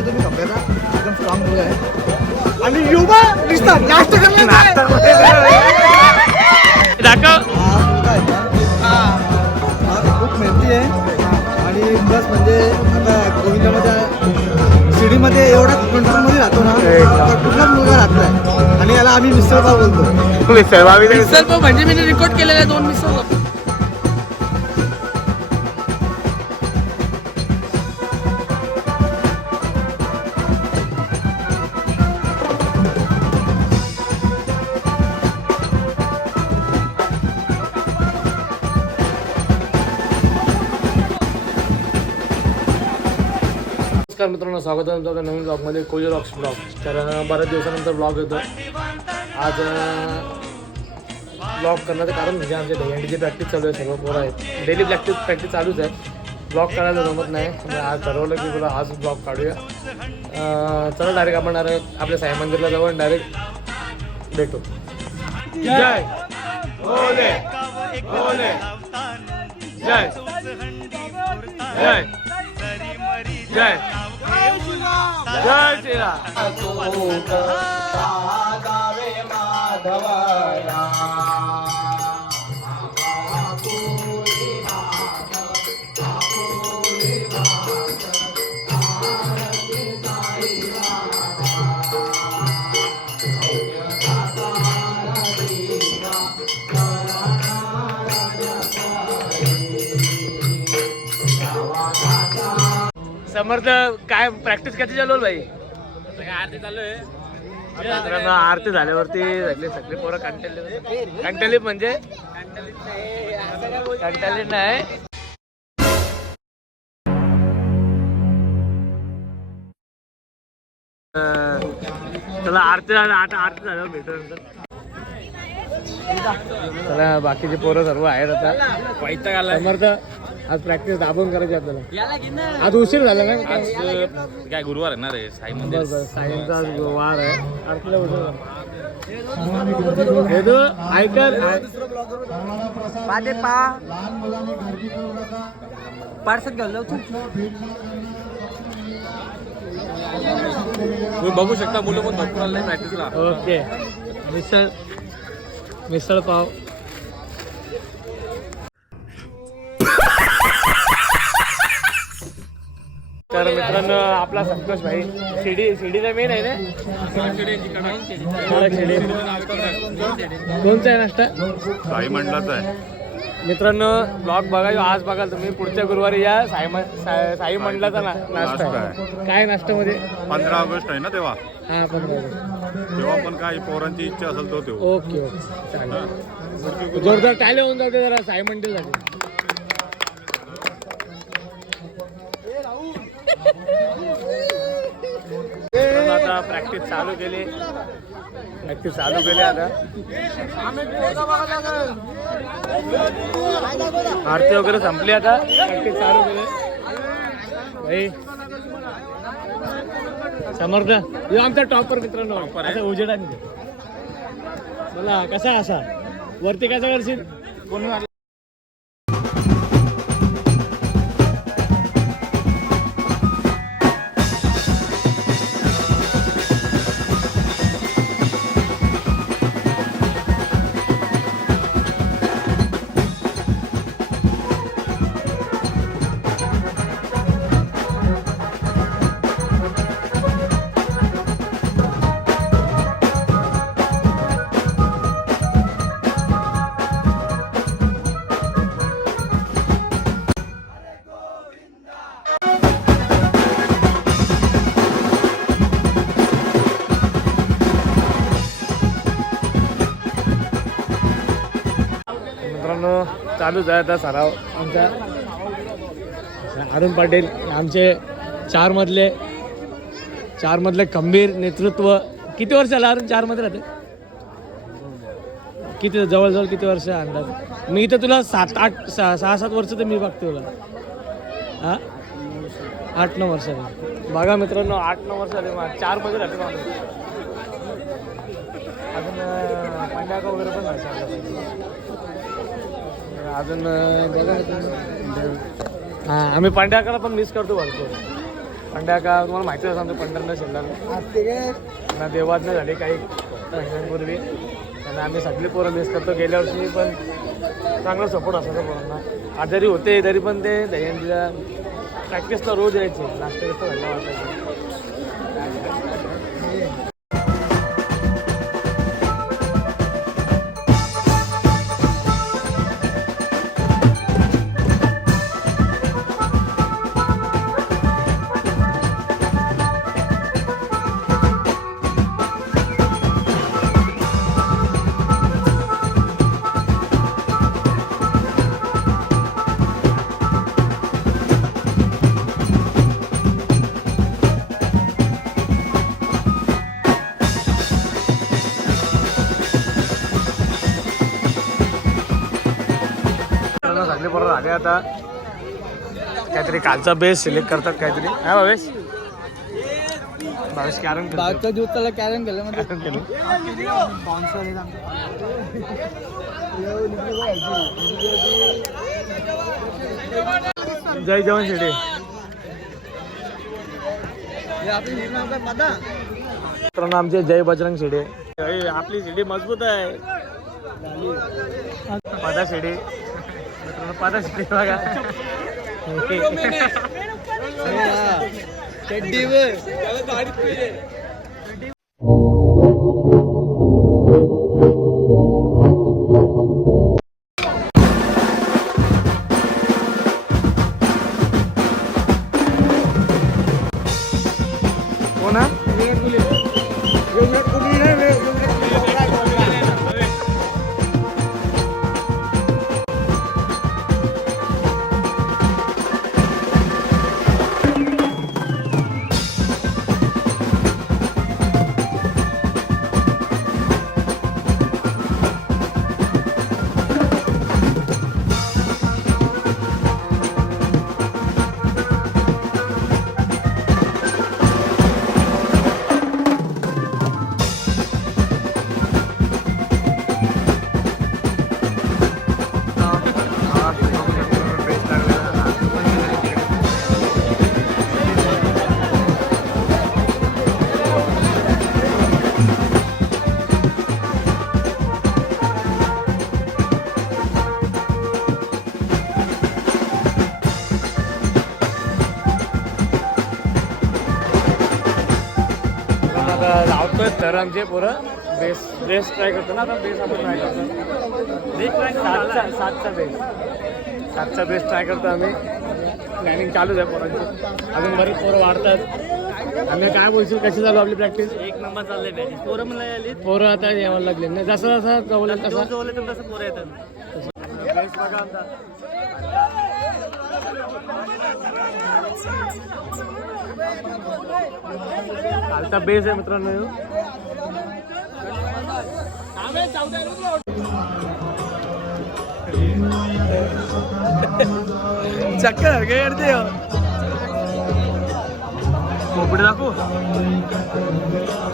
कपड्याचा एकदम स्ट्रॉंग मुलगा आहे आणि युवा दिसतात. हा आहे. हा खूप मेहनती आहे. आणि बस म्हणजे आता गोविंदामध्ये शिडीमध्ये एवढा कंट्रोलमध्ये राहतो ना तर कुठलाच मुलगा राहत नाही. आणि याला आम्ही मिसळ पाव बोलतो. मिसळ पाव म्हणजे मी रेकॉर्ड केलेला आहे दोन मिसळ नमस्कार मित्रांनो स्वागत आहे तुमचं नवीन ब्लॉगमध्ये. Cozy rocks blog. तर बऱ्याच दिवसानंतर ब्लॉग येतो. आज ब्लॉग करण्याचं कारण म्हणजे आमच्या दहीहंडीची प्रॅक्टिस चालू आहे सर्व पोरं आहेत. डेली प्रॅक्टिस प्रॅक्टिस चालूच आहे. ब्लॉग करायला जमत नाही. मग आज ठरवलं की तुला आज ब्लॉग काढूया. चला डायरेक्ट आपण डायरेक्ट आपल्या साई मंदिरला जाऊ आणि डायरेक्ट भेटू. जय! भोले! भोले! जय! जय! जय! 毛主席的著作代代为马代为马。समर्थ काय प्रॅक्टिस कधी चालू भाई? आरती चालू आहे. आरती झाल्यावरती सगळे सगळे पोरं कंटेली कंटेली म्हणजे? कंटेली नाही. चला आरती झालं आता आरती झाल्यावर भेटू चला बाकीचे पोरं सर्व आहेत आता. समर्थ आज प्रॅक्टिस दाबून करायची आपल्याला. आज उशीर झाला ना. आज काय गुरुवार आहे ना रे? साई मंदिर. सायंचा आज वार आहे. हे पा. पार्सल घेऊन तुम्ही बघू शकता मुलं पण भरपूर आले प्रॅक्टिसला ओके. मिसळ मिसळ पाव. तर मित्रांनो आपला संतोष भाई. शिडी शिडीचा मेन आहे ना? शिडी कोणचा आहे नाश्ता? साई मंडळाचा आहे. मित्रांनो ब्लॉग बघा आज बघाल तुम्ही. पुढच्या गुरुवारी या साई म- सा- साई मंडळाचा ना नाश्ता आहे. काय नाश्त्यामध्ये? पंधरा ऑगस्ट आहे ना तेव्हा? हा पंधरा ऑगस्ट. तेव्हा पण काय पोरांची इच्छा असेल तो तेव्हा ओके ओके. चालेल. जोरदार टाळे होऊन जाते जरा साई मंडळसाठी. आता प्रॅक्टिस चालू केली. प्रॅक्टिस चालू केली आता. आरती वगैरे संपली आता. प्रॅक्टिस चालू केली. भाई. समर्थ. आमचा टॉपर मित्रांनो. आता उजेडाने चला कसा असा? वरती कसा करशील? मित्रांनो चालूच आहे आता सराव. आमचा अरुण पाटील आमचे चार मधले चार मधले खंबीर नेतृत्व किती वर्ष आला अरुण चारमध्ये राहते? किती जवळजवळ किती वर्ष अंदाज? मी तर तुला सात आठ सहा सहा सात वर्ष तर मी बघते तुला. हा? आठ नऊ वर्ष बघा मित्रांनो आठ नऊ वर्ष झाले. मा- चारमध्ये राहते अजून अं, पांड्याका वगैरे पण. अजून. हा आम्ही पांड्याकडे पण मिस करतो भरपूर. पंड्या का तुम्हाला माहिती सांगतो पंढरनं शिल्लक आज ते काय? ना देवात नाही झाली काही महिन्यांपूर्वी. आणि आम्ही सगळी पोरं मिस करतो. गेल्या वर्षी पण चांगला सपोर्ट असायचा पोरांना. आजारी होते तरी पण ते दह्यांच्या प्रॅक्टिसला रोज यायचे. नाश्ता बिस्ता झाला वाटायचं. आता. काहीतरी कालचा बेस सिलेक्ट करतात काहीतरी. हा भावेश? भावेश कॅरम बागचा दिवस त्याला कॅरम केलं म्हणजे. कॅरम केलं. जय जवान हे पता मित्रांनो आमचे जय बजरंग शेडे आपली शेडी मजबूत आहे. पदा शेडी मित्रांनो शेडी बघा. चड्डीवर तर आमचे पोरं बेस बेस ट्राय करतो ना आता बेस आपण ट्राय करतो. सातचा सातचा बेस सातचा बेस ट्राय करतो आम्ही. प्लॅनिंग चालूच आहे पोरांची. अजून बरेच पोरं वाढतात. आम्ही काय बोलशील कशी चालू आपली प्रॅक्टिस एक नंबर चाललंय प्रॅक्टिस पोरं मला आली पोरं आता यावं लागले नाही जसं जसं जवळ तसं. जवळ तर तसं पोरं येतात. बेस बघा आमचा कालचा बेस आहे मित्रांनो. चक्कर काय करते हो? कोपडे दाखवू.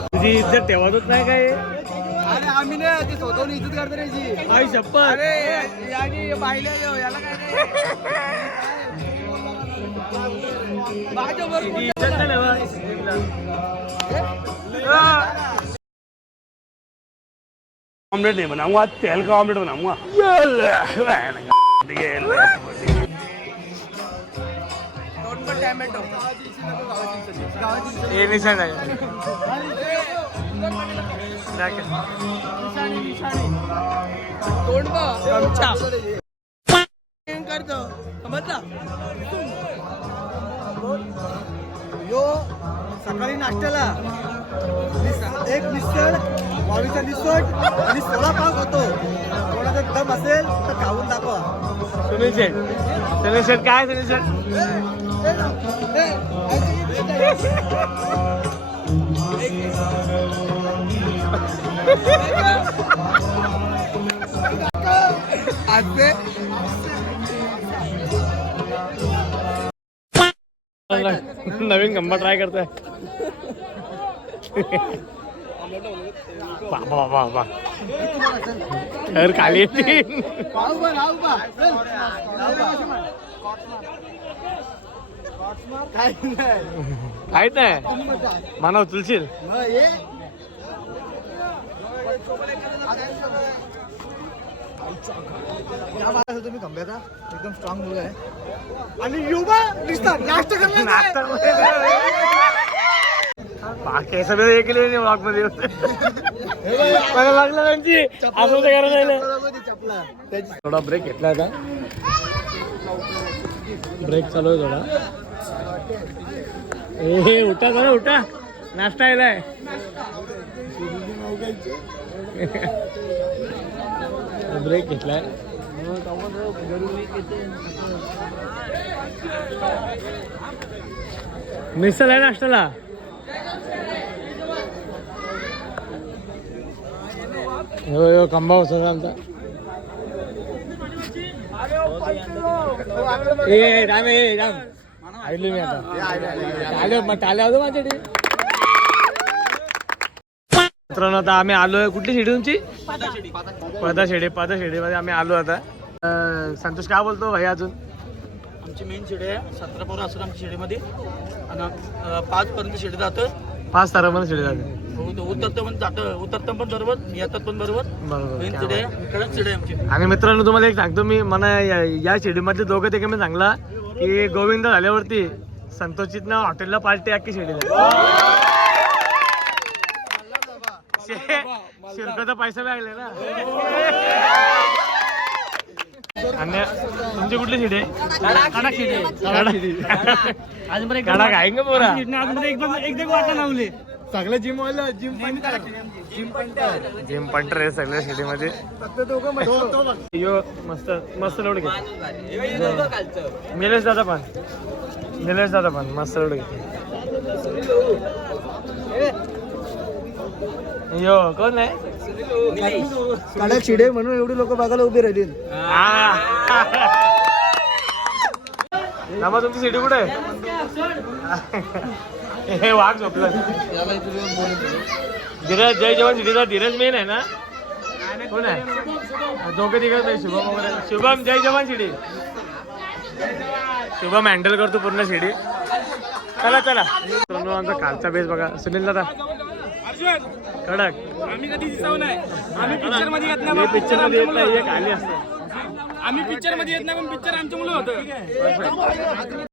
तुझी इज्जत ठेवतच नाही काय? अरे आम्ही नाही ते स्वतःहून इज्जत करतो रे जी. आई शप्पथ अरे यानी पाहिलं यो, याला काय ऑमलेट नहीं बनाऊंगा आज तेल का ऑमलेट बनाऊंगा। टॅमॅटो ये निशाण आहे तोंड आमच्या करतो समजला यो सकाळी नाश्त्याला. एक मिसळ वावीचा निसट आणि सोळा पाव होतो कोणाचा दम असेल तर खाऊन दाखवा. सुनील शेठ. सुनील शेठ काय सुनील शेठ? असे नवीन गंमत ट्राय करतोय. बाबा बाबा बाबा तर खाली येतील. नाही. काहीच नाही मानव तुलशील तुम्ही खंब्याचा एकदम स्ट्रॉंग मुलगा आहे. आणि युवा दिसतात. नाश्ता बाकी सगळं एक केले ब्लॉगमध्ये मला लागलं त्यांची असं तर करत नाही थोडा ब्रेक घेतला आता. ब्रेक चालू आहे थोडा. हे उठा जरा उठा. नाश्ता आलाय ब्रेक घेतलाय. मिसल आहे नाश्त्याला. हो हो खंबा होता आमचा ए राम ए राम ऐकलो मी आता. आलो मग आल्या होतो माझ्याकडे मित्रांनो आता आम्ही आलोय. कुठली शेडी तुमची? पदा शेडी पदा शेडी मध्ये आम्ही आलो आता. संतोष काय बोलतो भाई अजून? आमची मेन शिडी आहे. सतरा पोरं असतात आमच्या शिडीमध्ये. आणि पाच पर्यंत शिडी जातं पाच तारामध्ये शेडी झाली उतरतं पण जातं. उतरतं पण बरोबर येतात पण बरोबर. आहे. आहे. आणि मित्रांनो तुम्हाला एक सांगतो मी. मला या- या शेडीमधले दोघं ते मी चांगला की गोविंद झाल्यावरती संतोषित ना हॉटेलला पार्टी अख्खी शेडीला. शिरकाचा पैसा लागले ना. आणि तुमची कुठली शिडी आहे? अजून पण कडा काय ग पोरा? अजून एकदम एकदम वाटा लावले. सगळं जिम वाला जिम जिम पण जिम पंटर आहे सगळ्या फक्त दोघं मस्त यो मस्त मस्त लोड घे. निलेश दादा पण. निलेश दादा पण मस्त लोड घे. यो कोण आहे? कडक शिडे म्हणून एवढी लोक बघायला उभे राहिली नामा तुमची सिटी कुठे आहे? हे वाघ झोपलं धीरज जय जवान सिटीचा धीरज मेन आहे ना? कोण आहे? दोघे तिघे शुभम वगैरे. शुभम जय जवान सिटी शुभम हँडल करतो पूर्ण सिटी चला चला. आमचा कालचा बेस बघा. सुनील दादा. कडक. आम्ही कधी दिसाव नाही. आम्ही पिक्चरमध्ये येत हे पिक्चरमध्ये येत नाही आम्ही पिक्चरमध्ये येत नाही पण पिक्चर आमच्या मुलं होतं.